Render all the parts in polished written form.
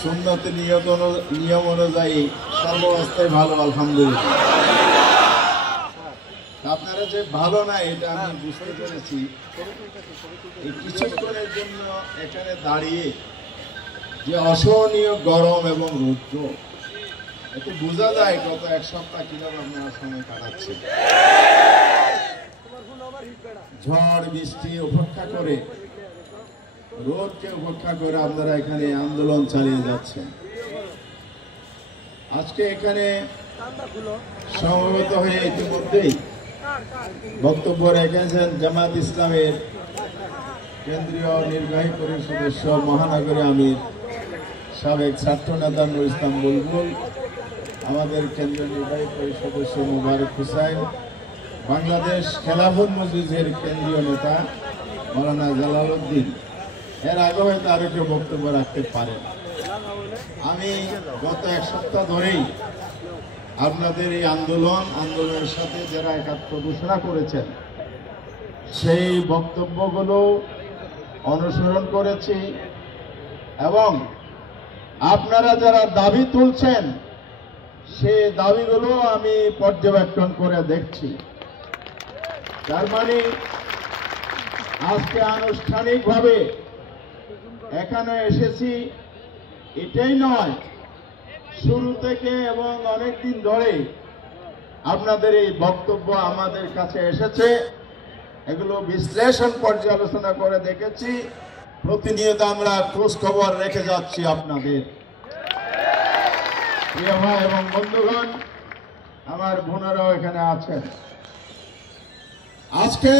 সুন্নতের নিয়ম অনুযায়ী সর্বাবস্থায় ভালো, আলহামদুলিল্লাহ। আপনারা যে ভালো না এটা আমি বুঝতে পেরেছি। এই কিছুক্ষণের জন্য এখানে দাঁড়িয়ে যে অসহনীয় গরম এবং রৌদ্র, এতে বোঝা যায় গত এক সপ্তাহ কিভাবে আপনারা সময় কাটাচ্ছে। ঝড় বৃষ্টি উপেক্ষা করে, রোদকে উপেক্ষা করে আপনারা এখানে আন্দোলন চালিয়ে যাচ্ছেন। আজকে এখানে সমবেত হয়ে ইতিমধ্যেই বক্তব্য রেখেছেন জামাত ইসলামের কেন্দ্রীয় নির্বাহী পরিষদ সদস্য, মহানগরী আমির, সাবেক ছাত্র নেতা নুরুল ইসলাম বুলবুল, আমাদের কেন্দ্রীয় নির্বাহী পরিষদ সদস্য মুবারক হুসাইন, বাংলাদেশ খেলাফত মজলিসের কেন্দ্রীয় নেতা মাওলানা জালালউদ্দিন। এর আগে হয়তো আরো কেউ বক্তব্য রাখতে পারেন। আমি গত এক সপ্তাহ ধরেই আপনাদের এই আন্দোলনের সাথে যারা একাত্ম ঘোষণা করেছেন সেই বক্তব্যগুলো অনুসরণ করেছি এবং আপনারা যারা দাবি তুলছেন সেই দাবিগুলো আমি পর্যবেক্ষণ করে দেখছি। তার মানে আজকে আনুষ্ঠানিকভাবে এখানে এসেছি এটাই নয়, শুরু থেকে এবং অনেকদিন ধরে আপনাদের এই বক্তব্য আমাদের কাছে এসেছে, এগুলো বিশ্লেষণ পর্যালোচনা করে দেখেছি। প্রতিনিয়ত আমরা খোঁজ খবর রেখে যাচ্ছি আপনাদের। প্রিয় ভাই এবং বন্ধুগণ, আমার বোনেরাও এখানে আছেন। আজকে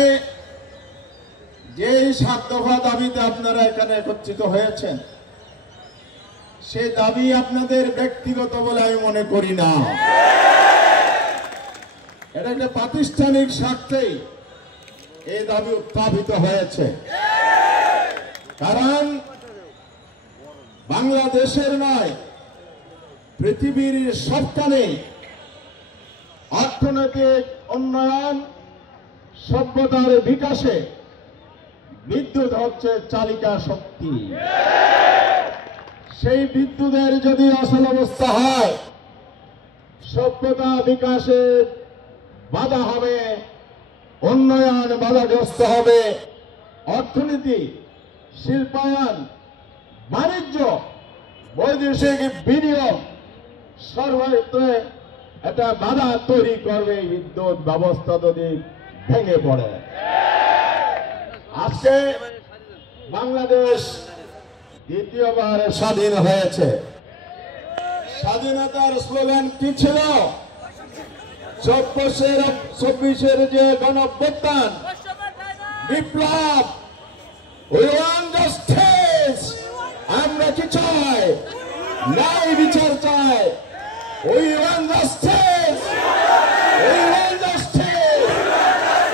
যে 7 দফা দাবিতে আপনারা এখানে একত্রিত হয়েছেন, সে দাবি আপনাদের ব্যক্তিগত বলে আমি মনে করি না। এটা একটা প্রাতিষ্ঠানিক স্বার্থেই এই দাবি উত্থাপিত হয়েছে। কারণ বাংলাদেশের নয়, পৃথিবীর সবখানে অর্থনৈতিক উন্নয়ন, সভ্যতার বিকাশে বিদ্যুৎ হচ্ছে চালিকা শক্তি। সেই বিদ্যুতের যদি আসল অবস্থা হয়, সভ্যতা বিকাশে বাধা হবে, উন্নয়ন বাধাগ্রস্ত হবে, অর্থনীতি, শিল্পায়ন, বাণিজ্য, বৈদেশিক বিনিয়োগ সর্বত্রে একটা বাধা তৈরি করবে বিদ্যুৎ ব্যবস্থা যদি ভেঙে পড়ে। আজকে বাংলাদেশ দ্বিতীয়বার স্বাধীন হয়েছে। স্বাধীনতার স্লোগান কি ছিল? 24-এর যে গণঅভ্যুত্থান, বিপ্লব, we want justice, আমরা কি চাই? ন্যায় বিচার চাই। we want justice, we want justice,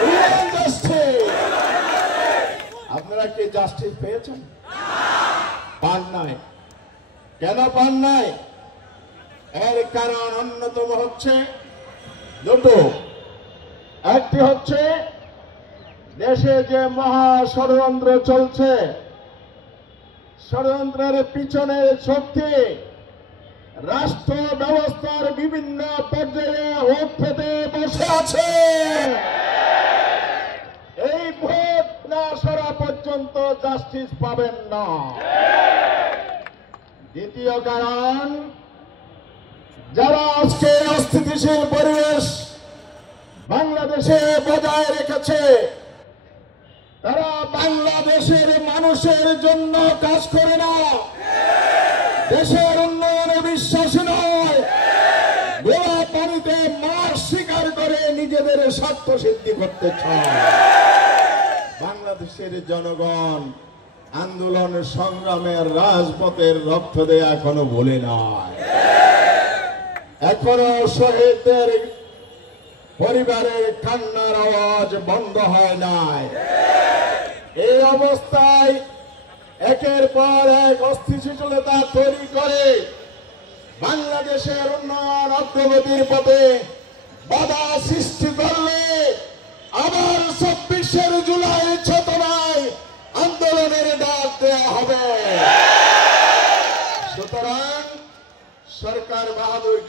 we want justice। আপনারা কি জাস্টিস পেয়েছেন? পান নাই। কেন পান নাই? এর কারণ অন্যতম হচ্ছে দুটো। একটি হচ্ছে দেশে যে মহা ষড়যন্ত্র চলছে, ষড়যন্ত্রের পিছনের শক্তি রাষ্ট্র ব্যবস্থার বিভিন্ন পর্যায়ে ভোট পেতে বসে আছে। এই ভোট না সরা পর্যন্ত জাস্টিস পাবেন না। দ্বিতীয় কারণ, যারা আজকে অস্থিতিশীল পরিবেশ বাংলাদেশে বজায় রেখেছে, তারা বাংলাদেশের মানুষের জন্য কাজ করে না, দেশের উন্নয়নে বিশ্বাসী নয়, গোলা পানিতে মাছ শিকার করে নিজেদের স্বার্থ সিদ্ধি করতে চায়। বাংলাদেশের জনগণ আন্দোলন সংগ্রামের রাজপথের রক্ত দেয়া এখনো ভুলে নাই। এখনো শহীদদের পরিবারের কান্নার আওয়াজ বন্ধ হয় নাই। এই অবস্থায় একের পর এক অস্থিতিশীলতা তৈরি করে বাংলাদেশের উন্নয়ন অগ্রগতির পথে বাধা সৃষ্টি করলে আবার 24 জুলাই চেতনায় আন্দোলনের ডাক দেওয়া হবে।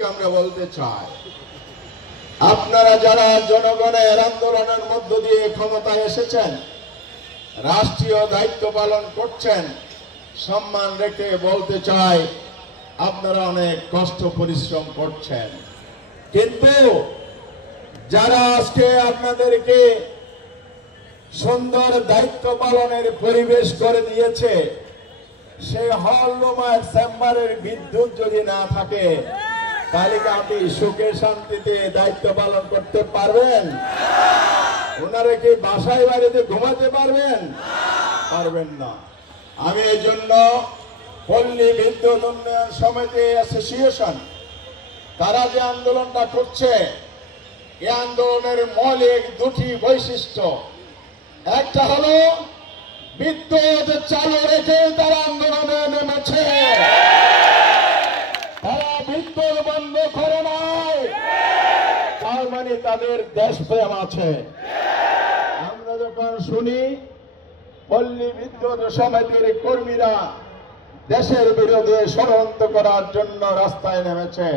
আপনাদেরকে আমরা বলতে চাই, আপনারা যারা জনগণের আন্দোলনের মধ্য দিয়ে ক্ষমতায় এসেছেন, রাষ্ট্রীয় দায়িত্ব পালন করছেন, সম্মান রেখে বলতে চাই আপনারা অনেক কষ্ট পরিশ্রম করছেন। কিন্তু যারা আজকে আপনাদেরকে সুন্দর দায়িত্ব পালনের পরিবেশ করে দিয়েছে, সেই হল রুমের চেম্বারের বিদ্যুৎ যদি না থাকে, তাহলে কি আপনি সুখে শান্তিতে দায়িত্ব পালন করতে পারবেন? ওনারা কি বাসায় বাড়িতে ঘুমাতে পারবেন? পারবেন না। আমি এই জন্য পল্লী বিদ্যুৎ উন্নয়ন সমিতি অ্যাসোসিয়েশন তারা যে আন্দোলনটা করছে, এই আন্দোলনের মৌলিক দুটি বৈশিষ্ট্য। একটা হলো বিদ্যুৎ চালু রেখে তারা আন্দোলনে নেমেছে, তারা বিদ্যুৎ বন্ধ করে নাই, তার মানে তাদের দেশপ্রেম আছে। আমরা যখন শুনি পল্লী বিদ্যুৎ সমিতির কর্মীরা দেশের বিরুদ্ধে ষড়যন্ত্র করার জন্য রাস্তায় নেমেছে,